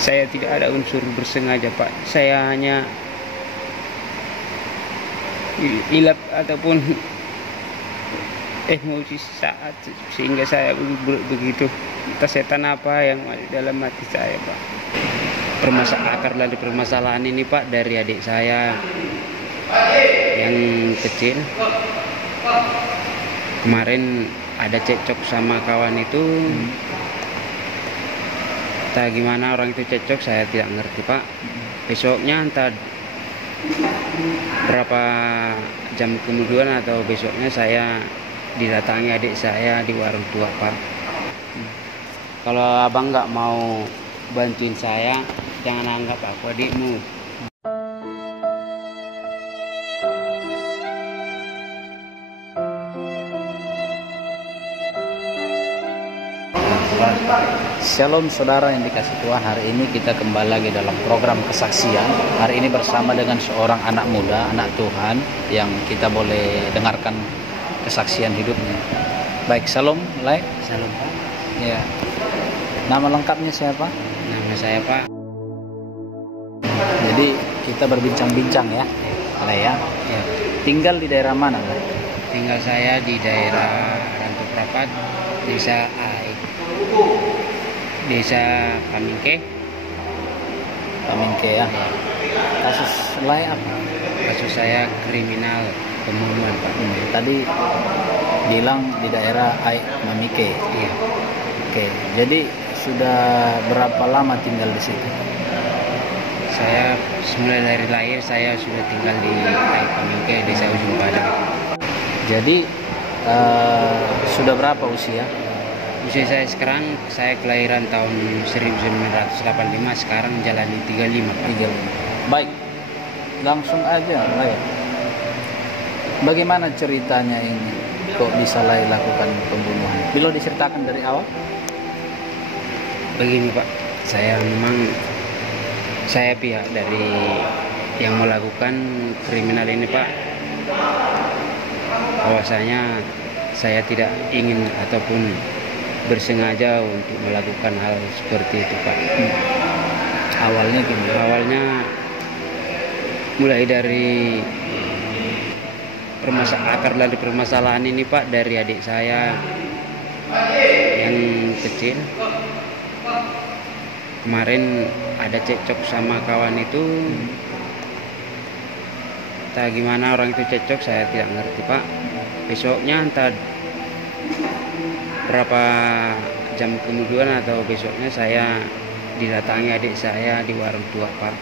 Saya tidak ada unsur bersengaja, Pak. Saya hanya ilap ataupun emosi saat sehingga saya begitu. Entah setan apa yang ada dalam hati saya, Pak. Akar dari permasalahan ini, Pak, dari adik saya yang kecil. Kemarin ada cekcok sama kawan itu. Entah gimana orang itu cekcok, saya tidak ngerti, Pak. Besoknya entah berapa jam kemudian atau besoknya saya didatangi adik saya di warung tua, Pak. Kalau abang nggak mau bantuin saya, jangan anggap aku adikmu. Shalom saudara yang dikasih Tuhan, hari ini kita kembali lagi dalam program kesaksian. Hari ini bersama dengan seorang anak muda, anak Tuhan, yang kita boleh dengarkan kesaksian hidupnya. Baik, Shalom, Lai. Salam, Pak. Ya. Nama lengkapnya siapa? Nama saya, Pak. Jadi kita berbincang-bincang ya, Lai ya. Ya, Tinggal di daerah mana, Lai? tinggal saya di daerah Rantu Prapat, Desa Ai, Desa Pamingke. Pamingke ya. Kasus Lai apa? Kasus saya kriminal pembunuhan, Pak. Tadi bilang di daerah Ai Mamike. Iya. Oke, jadi sudah berapa lama tinggal di situ? Saya mulai dari lahir saya sudah tinggal di Ai Pamingke, Desa Ujung Padang. Jadi sudah berapa usia? Usia saya sekarang, saya kelahiran tahun 1985, sekarang jalani 35, Pak. 35. Baik, langsung aja Lai. Bagaimana ceritanya ini? Kok bisa Lai lakukan pembunuhan? Bila diceritakan dari awal? Begini, Pak, saya pihak dari yang melakukan kriminal ini, Pak. Bahwasanya saya tidak ingin ataupun bersengaja untuk melakukan hal seperti itu, Pak. Awalnya gimana? Awalnya mulai dari akar dari permasalahan ini, Pak, dari adik saya yang kecil. Kemarin ada cekcok sama kawan itu. Entah gimana orang itu cekcok, saya tidak ngerti, Pak. Besoknya entah berapa jam kemudian atau besoknya saya didatangi adik saya di warung tua, Pak.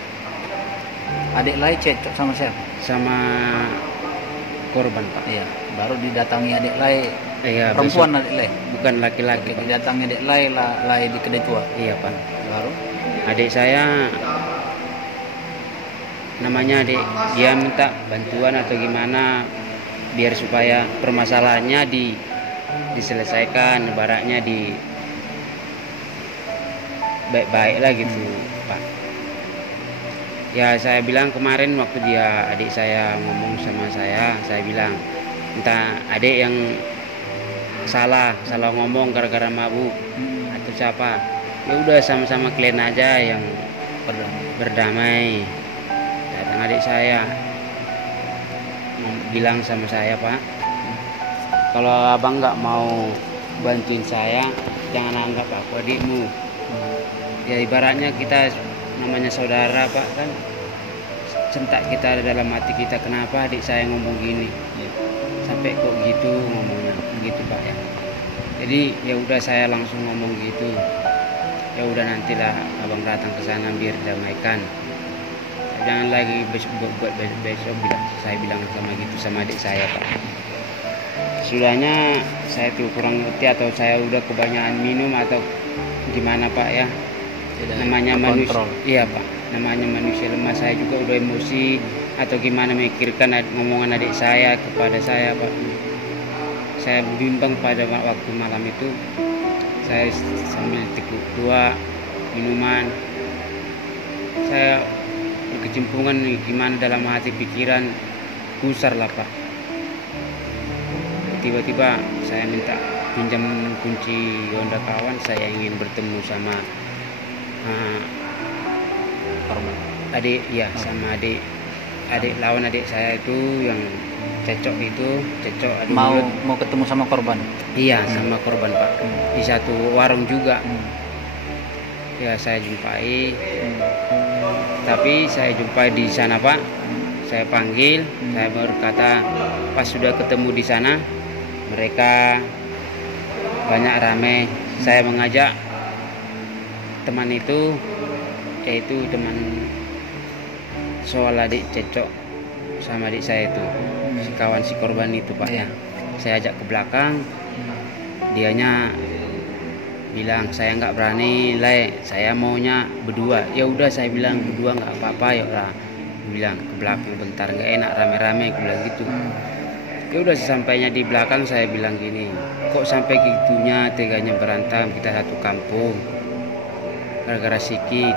Adik Lai cekcok sama siapa? Sama korban, Pak. Iya, baru didatangi adik Lai. Iya, Perempuan besok, adik Lai. bukan laki-laki, Pak. Didatangi adik Lai, Lai di kedai tua. Iya, Pak. Baru Adik saya namanya adik, dia minta bantuan atau gimana biar supaya permasalahannya diselesaikan, baraknya baik-baik lah gitu, Pak. Ya saya bilang kemarin waktu adik saya ngomong sama saya bilang entah adik yang salah ngomong gara-gara mabuk atau siapa, ya udah sama-sama kalian aja yang berdamai. Datang adik saya bilang sama saya, Pak, kalau abang nggak mau bantuin saya, jangan anggap aku adikmu. Ya ibaratnya kita namanya saudara, Pak, kan. Sentak kita dalam hati kita, kenapa adik saya ngomong gini, sampai kok gitu ngomongnya begitu, Pak, ya. Jadi ya udah saya langsung ngomong gitu, ya udah nantilah abang datang ke sana biar damaikan. Jangan lagi besok saya bilang sama gitu sama adik saya, Pak. Sudahnya saya tuh kurang ngerti atau saya udah kebanyakan minum atau gimana, Pak, ya. Namanya manusia, iya, Pak, namanya manusia lemah. Saya juga udah emosi atau gimana mikirkan ngomongan adik saya kepada saya, Pak. Saya bimbang pada waktu malam itu. Saya sambil tekuk dua minuman, saya kecemplungan gimana dalam hati pikiran gusar lah, Pak. Tiba-tiba saya minta pinjam kunci Honda kawan, saya ingin bertemu sama adik ya, sama adik lawan adik saya itu yang cecok adu Mau mulut. ketemu sama korban. Iya, sama korban Pak, di satu warung juga. Hmm. Ya saya jumpai, tapi saya jumpai di sana Pak, saya panggil, saya berkata pas sudah ketemu di sana mereka banyak rame, saya mengajak teman itu, yaitu teman soal adik cecok sama adik saya itu, si kawan si korban itu Pak ya. Saya ajak ke belakang, dianya bilang saya nggak berani Le, saya maunya berdua. Ya udah saya bilang berdua nggak apa-apa ya lah, bilang ke belakang bentar, nggak enak rame-rame, aku bilang gitu. Ya udah sesampainya di belakang saya bilang gini, kok sampai gitunya teganya berantem, kita satu kampung gara-gara sikit.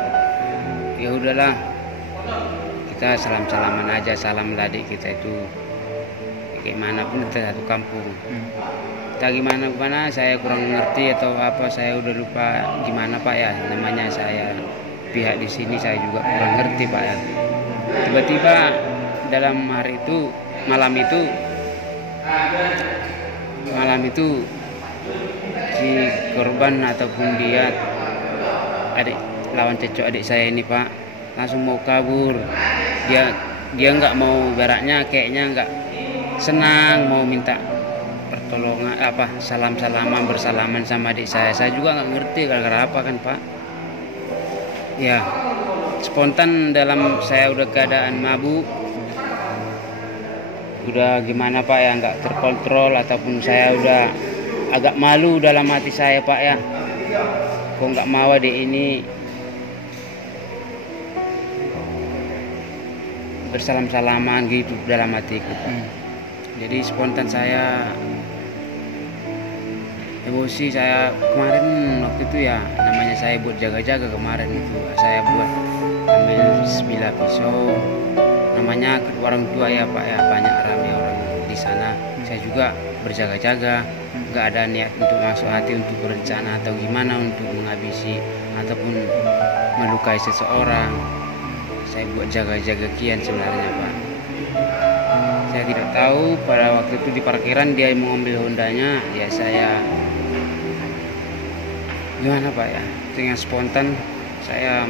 Ya udahlah, kita salam-salaman aja, salam adik kita itu, gimana pun kita satu kampung. Kita gimana saya kurang ngerti atau apa, saya udah lupa gimana Pak ya, namanya saya pihak di sini saya juga kurang ngerti Pak ya. Tiba-tiba dalam hari itu, malam itu si korban ataupun dia adik lawan cecok adik saya ini Pak langsung mau kabur. Dia nggak mau, baraknya kayaknya nggak senang, mau minta pertolongan salam-salaman bersalaman sama adik saya. Saya juga nggak ngerti gara-gara apa kan Pak ya. Spontan dalam saya udah keadaan mabuk, udah gimana Pak ya, nggak terkontrol, ataupun saya udah agak malu dalam hati saya Pak ya, kok nggak mau adik ini bersalam-salaman gitu dalam hatiku Pak. Jadi spontan saya emosi, saya kemarin waktu itu ya, namanya saya buat jaga-jaga kemarin itu, saya buat ambil sebilah pisau, namanya warung tua ya Pak ya, banyak ramai orang di sana. Saya juga berjaga-jaga, nggak ada niat untuk masuk hati untuk berencana atau gimana untuk menghabisi ataupun melukai seseorang. Saya buat jaga-jaga kian sebenarnya Pak. Saya tidak tahu pada waktu itu di parkiran dia mau ambil Hondanya, ya saya gimana Pak ya, dengan spontan saya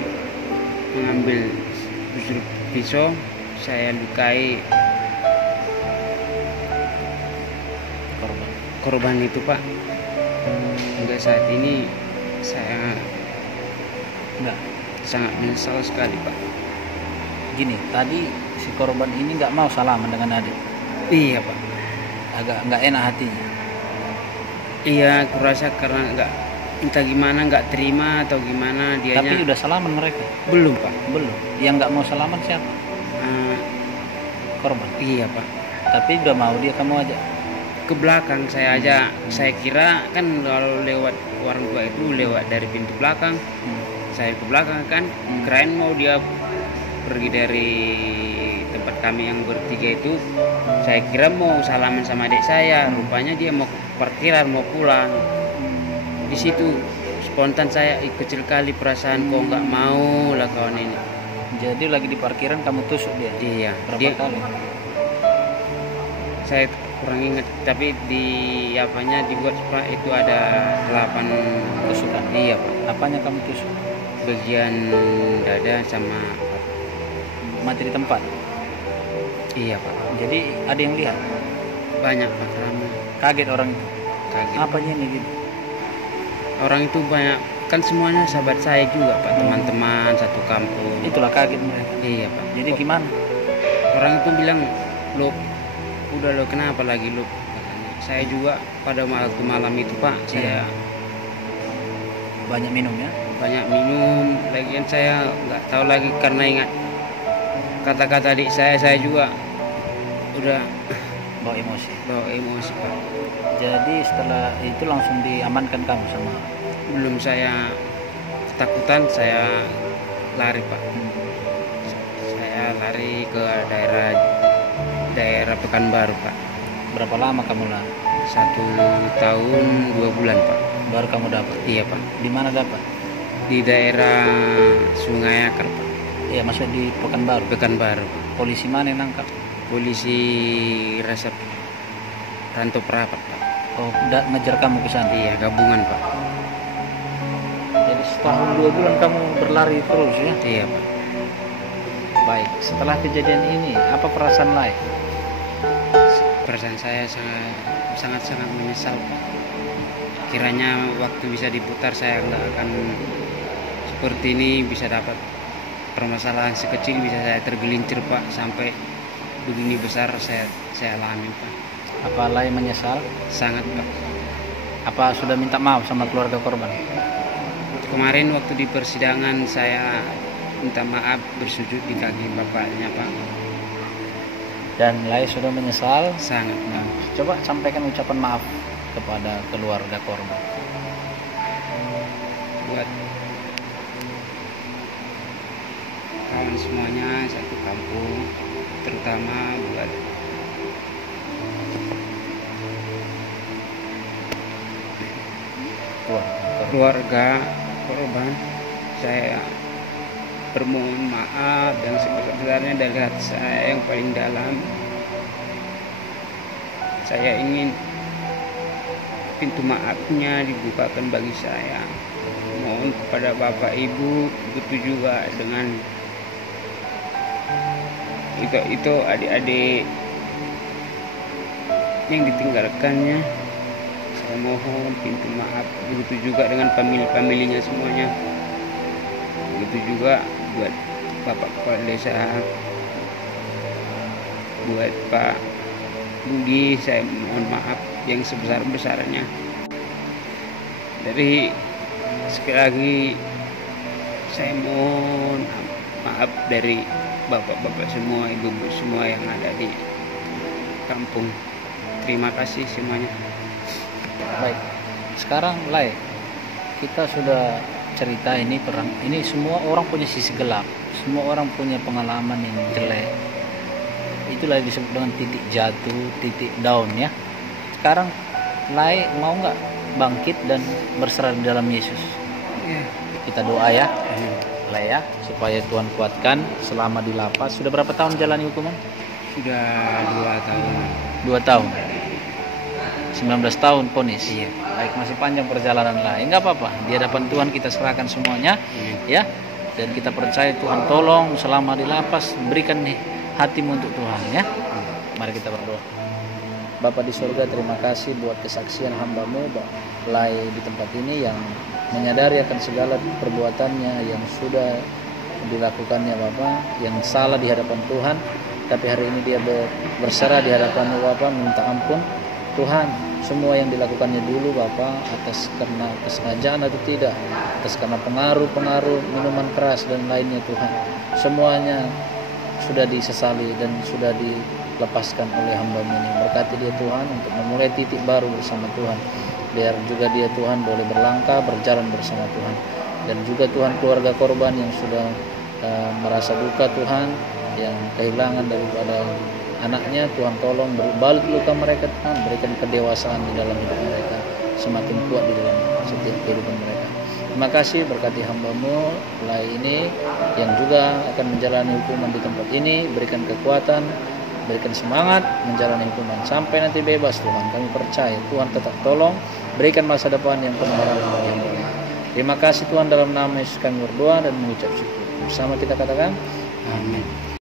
mengambil busur pisau, saya lukai korban itu Pak. Hingga saat ini saya sangat menyesal sekali Pak. Gini, tadi si korban ini nggak mau salaman dengan adik. Iya Pak, Agak nggak enak hatinya. iya, aku rasa karena entah gimana, nggak terima atau gimana dianya. Tapi udah salaman mereka? Belum Pak. Belum. Yang nggak mau salaman siapa? Korban. Iya Pak. Tapi udah mau dia kamu aja? Ke belakang saya aja. Saya kira kan kalau lewat warung tua itu lewat dari pintu belakang. Saya ke belakang kan, keren mau dia pergi dari tempat kami yang bertiga itu. Saya kira mau salaman sama adik saya, rupanya dia mau ke parkiran, mau pulang. Di situ spontan saya kecil kali perasaan, kok nggak mau lah kawan ini. Jadi lagi di parkiran kamu tusuk dia? Iya. Berapa kali? Saya kurang ingat, tapi di apanya dibuat Pak itu ada 8 tusukan. Iya Pak. Apanya kamu tusuk? Bagian dada sama. Mati di tempat? Iya Pak. Jadi ada yang lihat? Banyak Pak, ramai. Kaget orang itu? Kaget. Apanya ini gitu? Orang itu banyak, kan semuanya sahabat saya juga Pak, teman-teman satu kampung. Itulah kaget mereka. Iya Pak. Jadi gimana? Orang itu bilang, lo udah lo kenapa lagi lo? Katanya. Saya juga pada waktu malam itu Pak, saya banyak minum ya? Banyak minum. Lagian saya nggak tahu lagi karena ingat kata-kata adik saya juga udah bawa emosi Pak. Jadi setelah itu langsung diamankan kamu sama? Belum, saya ketakutan, saya lari Pak. Saya lari ke daerah Pekanbaru Pak. Berapa lama kamu lari? 1 tahun 2 bulan Pak. Baru kamu dapat? Iya Pak. Di mana dapat? Di daerah Sungai Akar Pak. Ya, masuk di Pekanbaru. Pekanbaru. Polisi mana yang nangkap? Polisi Resep Ranto Prapat, Pak. Oh, ngejar kamu ke sana. Iya, gabungan, Pak. Jadi setahun 2 bulan kamu berlari terus ya? Iya, Pak. Baik, setelah kejadian ini apa perasaan lain? Perasaan saya sangat menyesal, Pak. Kiranya waktu bisa diputar saya nggak akan seperti ini, bisa dapat permasalahan sekecil bisa saya tergelincir, Pak, sampai begini besar saya alami, Pak. Apa lain menyesal? Sangat, Pak. Apa sudah minta maaf sama keluarga korban? Kemarin waktu di persidangan saya minta maaf, bersujud di kaki bapaknya, Pak. Dan Lai sudah menyesal? Sangat, Pak. Coba sampaikan ucapan maaf kepada keluarga korban. Buat kawan semuanya satu kampung, terutama buat keluarga korban, saya bermohon maaf yang sebesar-besarnya dari hati saya yang paling dalam. Saya ingin pintu maafnya dibukakan bagi saya. Mohon kepada Bapak Ibu, begitu juga dengan itu adik-adik yang ditinggalkannya. Saya mohon pintu maaf, begitu juga dengan famili-familinya semuanya. Begitu juga buat Bapak Kepala Desa, buat Pak Budi, saya mohon maaf yang sebesar-besarnya. Dari sekali lagi saya mohon maaf dari bapak-bapak semua, ibu-ibu semua yang ada di kampung. Terima kasih semuanya. Baik, sekarang Lai, kita sudah cerita ini perang. Ini semua orang punya sisi gelap, semua orang punya pengalaman yang jelek. Itulah disebut dengan titik jatuh, titik down ya. Sekarang Lai mau nggak bangkit dan berserah di dalam Yesus? Ya. Kita doa ya, Lai ya, supaya Tuhan kuatkan selama di lapas. Sudah berapa tahun jalani hukuman? Sudah 2 tahun. 2 tahun. 19 tahun ponis. Iya. Baik, masih panjang perjalanan Lai. Enggak apa-apa. Di hadapan Tuhan kita serahkan semuanya, ya. Dan kita percaya Tuhan tolong selama di lapas, berikan nih hatimu untuk Tuhan ya. Mari kita berdoa. Bapa di surga, terima kasih buat kesaksian hamba-Mu Lai di tempat ini yang menyadari akan segala perbuatannya yang sudah dilakukannya Bapa, yang salah di hadapan Tuhan, tapi hari ini dia berserah di hadapan-Mu Bapa, minta ampun Tuhan semua yang dilakukannya dulu Bapa, atas karena kesengajaan atau tidak, atas karena pengaruh minuman keras dan lainnya Tuhan, semuanya sudah disesali dan sudah dilepaskan oleh hamba-Mu ini. Berkati dia Tuhan untuk memulai titik baru bersama Tuhan, biar juga dia Tuhan boleh berlangkah berjalan bersama Tuhan. Dan juga Tuhan keluarga korban yang sudah merasa duka Tuhan, yang kehilangan daripada anaknya, Tuhan tolong berbalik luka mereka Tuhan, berikan kedewasaan di dalam hidup mereka, semakin kuat di dalam setiap kehidupan mereka. Terima kasih, berkati hamba-Mu Lai ini yang juga akan menjalani hukuman di tempat ini, berikan kekuatan, berikan semangat menjalani hukuman sampai nanti bebas Tuhan. Kami percaya Tuhan tetap tolong, berikan masa depan yang penuh harapan yang baik. Terima kasih Tuhan, dalam nama Yesus kami berdoa dan mengucap syukur. Bersama kita katakan Amin.